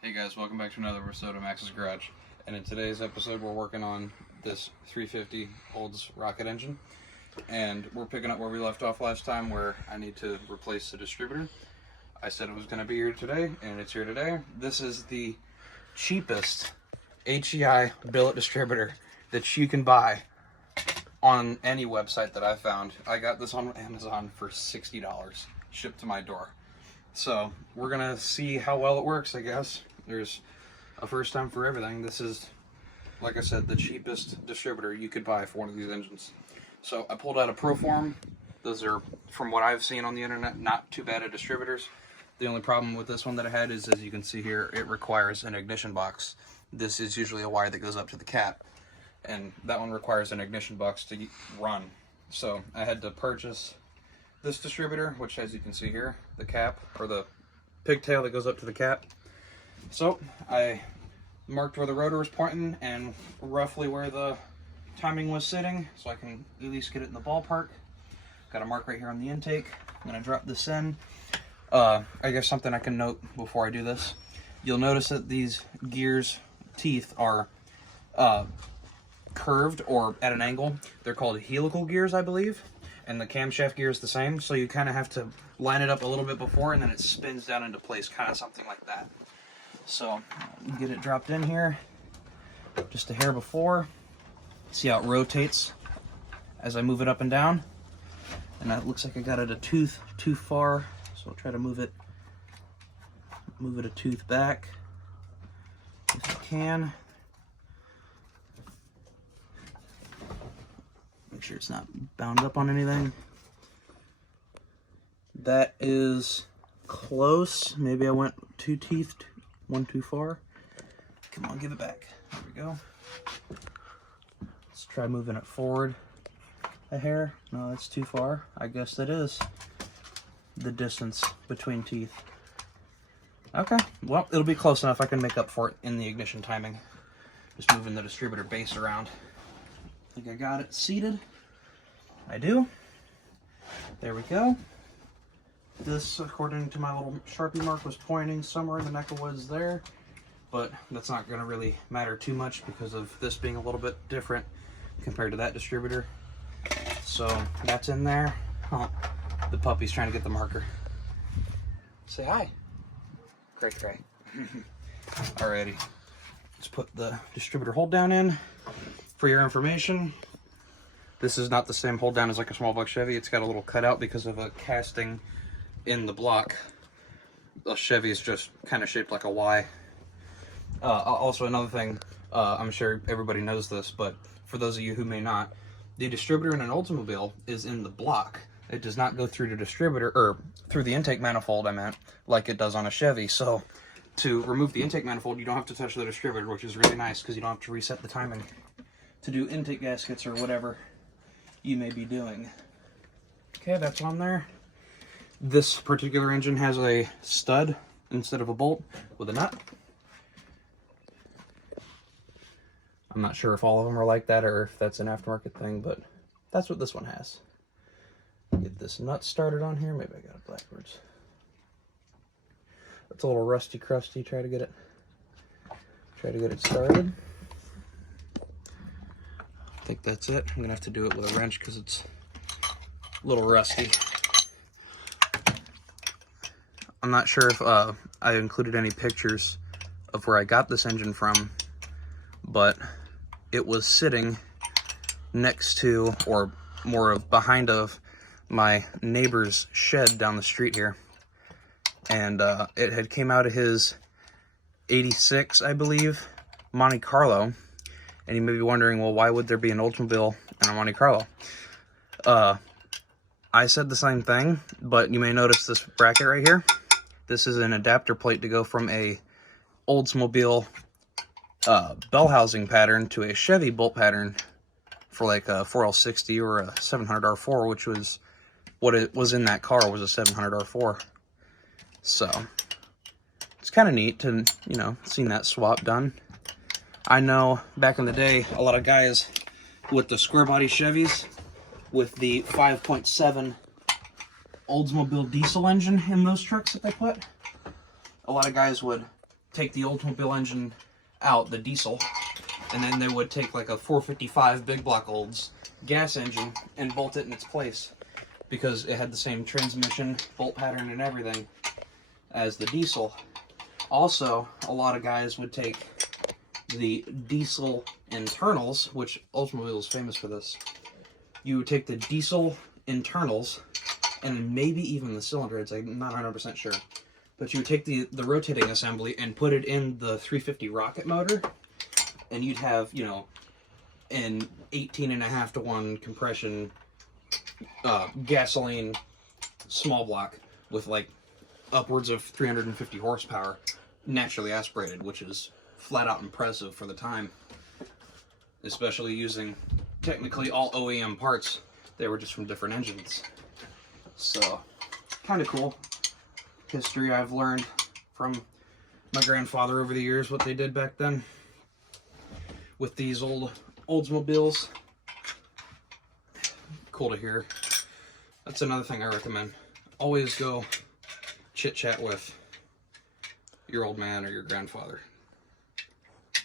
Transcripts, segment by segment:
Hey guys, welcome back to another episode of Max's Garage. And in today's episode, we're working on this 350 Olds rocket engine. And we're picking up where we left off last time, where I need to replace the distributor. I said it was going to be here today, and it's here today. This is the cheapest HEI billet distributor that you can buy on any website that I found. I got this on Amazon for $60, shipped to my door. So we're gonna see how well it works, I guess. There's a first time for everything. This is, like I said, the cheapest distributor you could buy for one of these engines. So I pulled out a Proform. Those are, from what I've seen on the internet, not too bad at distributors. The only problem with this one that I had is, as you can see here, it requires an ignition box. This is usually a wire that goes up to the cap, and that one requires an ignition box to run. So I had to purchase this distributor, which, as you can see here, the cap, or the pigtail that goes up to the cap. So I marked where the rotor was pointing and roughly where the timing was sitting, so I can at least get it in the ballpark. Got a mark right here on the intake. I'm gonna drop this in. I guess something I can note before I do this. You'll notice that these gears teeth are curved or at an angle. They're called helical gears, I believe. And the camshaft gear is the same, so you kind of have to line it up a little bit before, and then it spins down into place, kind of something like that. So, get it dropped in here, just a hair before. See how it rotates as I move it up and down? And it looks like I got it a tooth too far, so I'll try to move it a tooth back if I can. Make sure it's not bound up on anything. That is close. Maybe I went one too far. Come on, give it back. There we go. Let's try moving it forward a hair. No, that's too far. I guess that is the distance between teeth. Okay, well, it'll be close enough. I can make up for it in the ignition timing. Just moving the distributor base around. I think I got it seated. I do. There we go. This, according to my little Sharpie mark, was pointing somewhere in the neck of woods there, but that's not going to really matter too much because of this being a little bit different compared to that distributor. So that's in there. Oh, the puppy's trying to get the marker. Say hi. Cray cray. Alrighty. Let's put the distributor hold down in. For your information, this is not the same hold down as like a small block Chevy. It's got a little cutout because of a casting in the block. The Chevy is just kind of shaped like a Y. Also, another thing, I'm sure everybody knows this, but for those of you who may not, the distributor in an Oldsmobile is in the block. It does not go through the distributor, or through the intake manifold, I meant, like it does on a Chevy. So to remove the intake manifold, you don't have to touch the distributor, which is really nice because you don't have to reset the timing to do intake gaskets or whatever you may be doing. Okay, that's on there. This particular engine has a stud instead of a bolt with a nut. I'm not sure if all of them are like that or if that's an aftermarket thing, but that's what this one has. Get this nut started on here. Maybe I got it backwards. It's a little rusty crusty. Try to get it started. I think that's it. I'm gonna have to do it with a wrench because it's a little rusty. I'm not sure if I included any pictures of where I got this engine from, but it was sitting next to, or more of behind of, my neighbor's shed down the street here. And it had came out of his 86, I believe, Monte Carlo. And you may be wondering, well, why would there be an Oldsmobile and a Monte Carlo? I said the same thing, but you may notice this bracket right here. This is an adapter plate to go from a Oldsmobile bell housing pattern to a Chevy bolt pattern for like a 4L60 or a 700 R4, which was what it was in that car, was a 700 R4. So it's kind of neat to, you know, seeing that swap done. I know back in the day, a lot of guys with the square body Chevys with the 5.7 Oldsmobile diesel engine in those trucks that they put, a lot of guys would take the Oldsmobile engine out, the diesel, and then they would take like a 455 big block Olds gas engine and bolt it in its place because it had the same transmission, bolt pattern, and everything as the diesel. Also, a lot of guys would take the diesel internals, which Oldsmobile is famous for this. You would take the diesel internals and maybe even the cylinder heads, I'm not 100% sure. But you would take the rotating assembly and put it in the 350 rocket motor, and you'd have, you know, an 18.5 to 1 compression gasoline small block with like upwards of 350 horsepower, naturally aspirated, which is flat out impressive for the time, especially using technically all OEM parts. They were just from different engines. So, kind of cool history I've learned from my grandfather over the years, what they did back then with these old Oldsmobiles. Cool to hear. That's another thing I recommend. Always go chit-chat with your old man or your grandfather.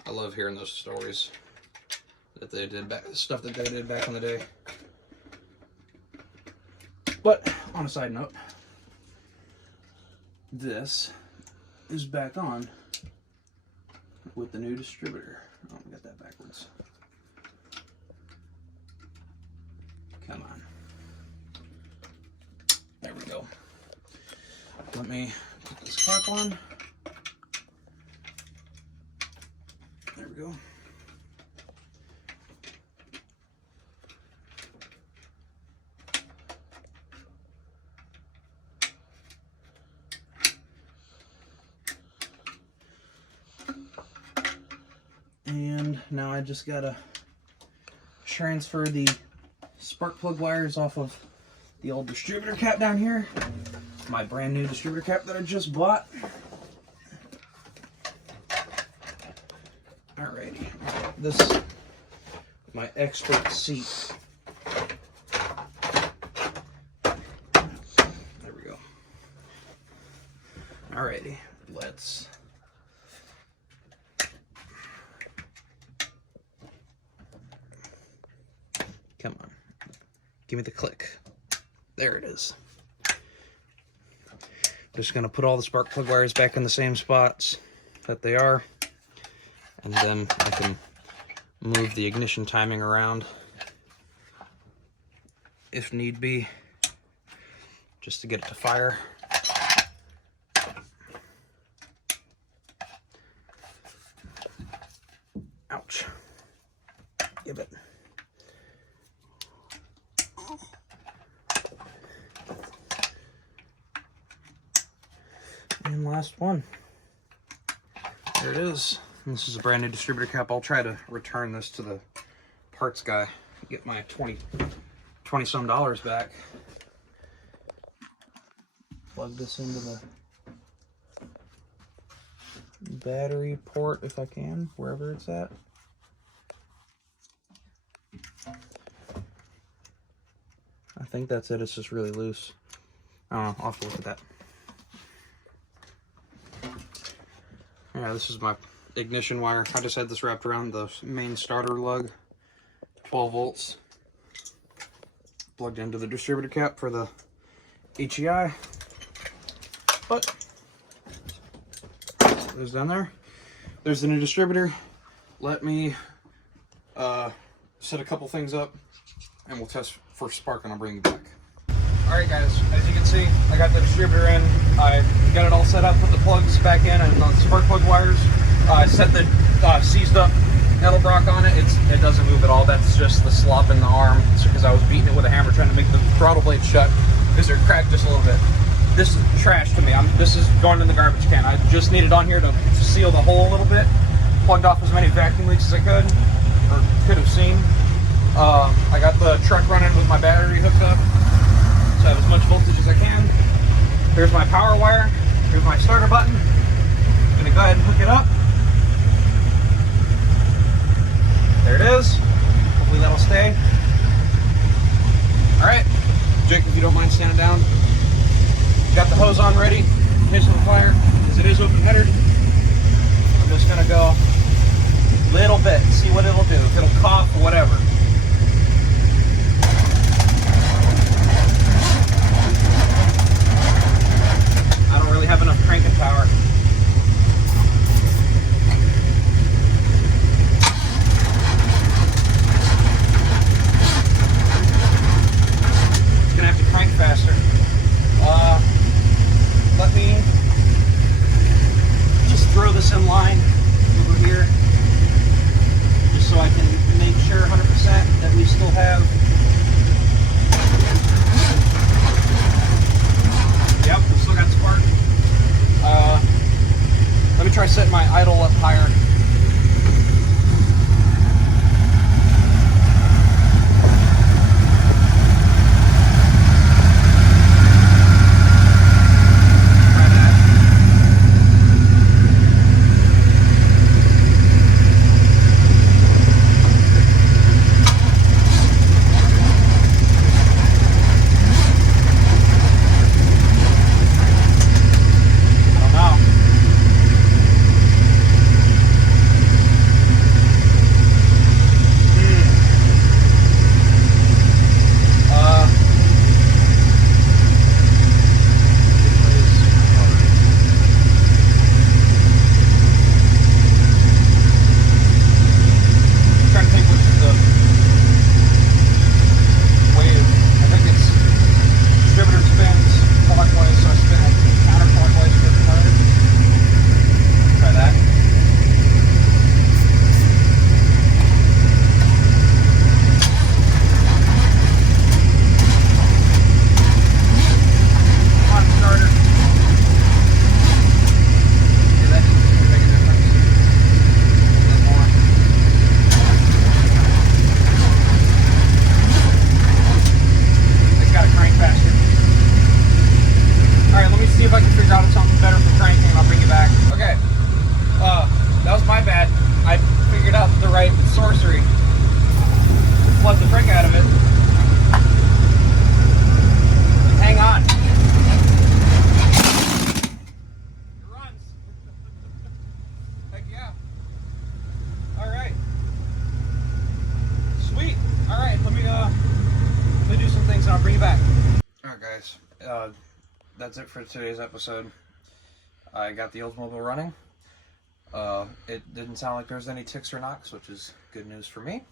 I love hearing those stories that they did back, stuff that they did back in the day. But on a side note, this is back on with the new distributor. Oh, I got that backwards. Come on. There we go. Let me put this cap on. There we go. And now I just gotta transfer the spark plug wires off of the old distributor cap down here. My brand new distributor cap that I just bought. Alrighty, this is my expert seat. There we go. Alrighty, let's come on. Give me the click. There it is. Just gonna put all the spark plug wires back in the same spots that they are, and then I can move the ignition timing around if need be, just to get it to fire. Ouch. Give it. And last one. There it is. And this is a brand new distributor cap. I'll try to return this to the parts guy, get my 20 some dollars back. Plug this into the battery port if I can, wherever it's at. I think that's it. It's just really loose. I don't know. I'll have to look at that. Yeah, this is my ignition wire. I just had this wrapped around the main starter lug. 12 volts. Plugged into the distributor cap for the HEI. But there's down there. There's the new distributor. Let me set a couple things up and we'll test for spark and I'll bring you back. Alright guys, as you can see, I got the distributor in. I got it all set up, put the plugs back in and the spark plug wires. I set the seized up Edelbrock on it. It doesn't move at all. That's just the slop in the arm. It's because I was beating it with a hammer trying to make the throttle blade shut because they're cracked just a little bit. This is trash to me. This is going in the garbage can. I just need it on here to seal the hole a little bit. Plugged off as many vacuum leaks as I could, or could have seen. I got the truck running with my battery hooked up, so I have as much voltage as I can. Here's my power wire. Here's my starter button. I'm gonna go ahead and hook it up. There it is. Hopefully that'll stay. All right, Jake, if you don't mind standing down. Got the hose on ready in case of a fire, because it is open headered. what it'll do, if it'll cough or whatever. I don't really have enough cranking power. It's gonna have to crank faster. Let me just throw this in line over here, just so I can make sure 100% that we still have. Yep, we still got spark. Let me try setting my idle up higher. That was my bad. I figured out the right sorcery. Flood the frick out of it. Hang on. It runs. Heck yeah. Alright. Sweet. Alright, let me do some things and I'll bring you back. Alright guys. That's it for today's episode. I got the Oldsmobile running. It didn't sound like there was any ticks or knocks, which is good news for me.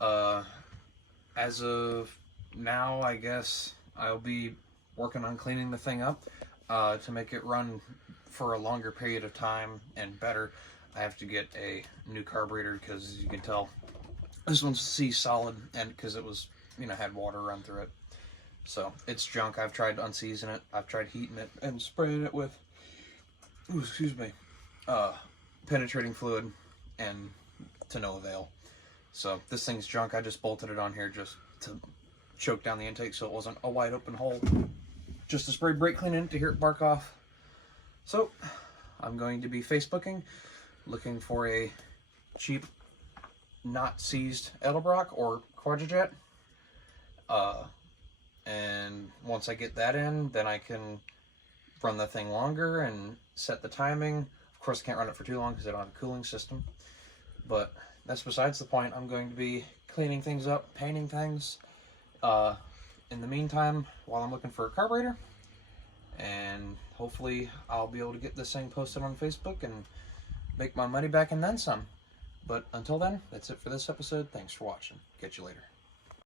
As of now, I guess I'll be working on cleaning the thing up to make it run for a longer period of time and better. I have to get a new carburetor because, as you can tell, this one's sea solid, and because it was, had water run through it. So it's junk. I've tried unseasoning it. I've tried heating it and spraying it with, penetrating fluid, and to no avail. So this thing's junk. I just bolted it on here just to choke down the intake so it wasn't a wide open hole. Just to spray brake clean in it to hear it bark off. So I'm going to be Facebooking, looking for a cheap, not seized Edelbrock or Quadrajet. And once I get that in, then I can run the thing longer and set the timing. Of course, I can't run it for too long because I don't have a cooling system. But that's besides the point. I'm going to be cleaning things up, painting things. In the meantime, while I'm looking for a carburetor. And hopefully I'll be able to get this thing posted on Facebook and make my money back and then some. But until then, that's it for this episode. Thanks for watching. Catch you later.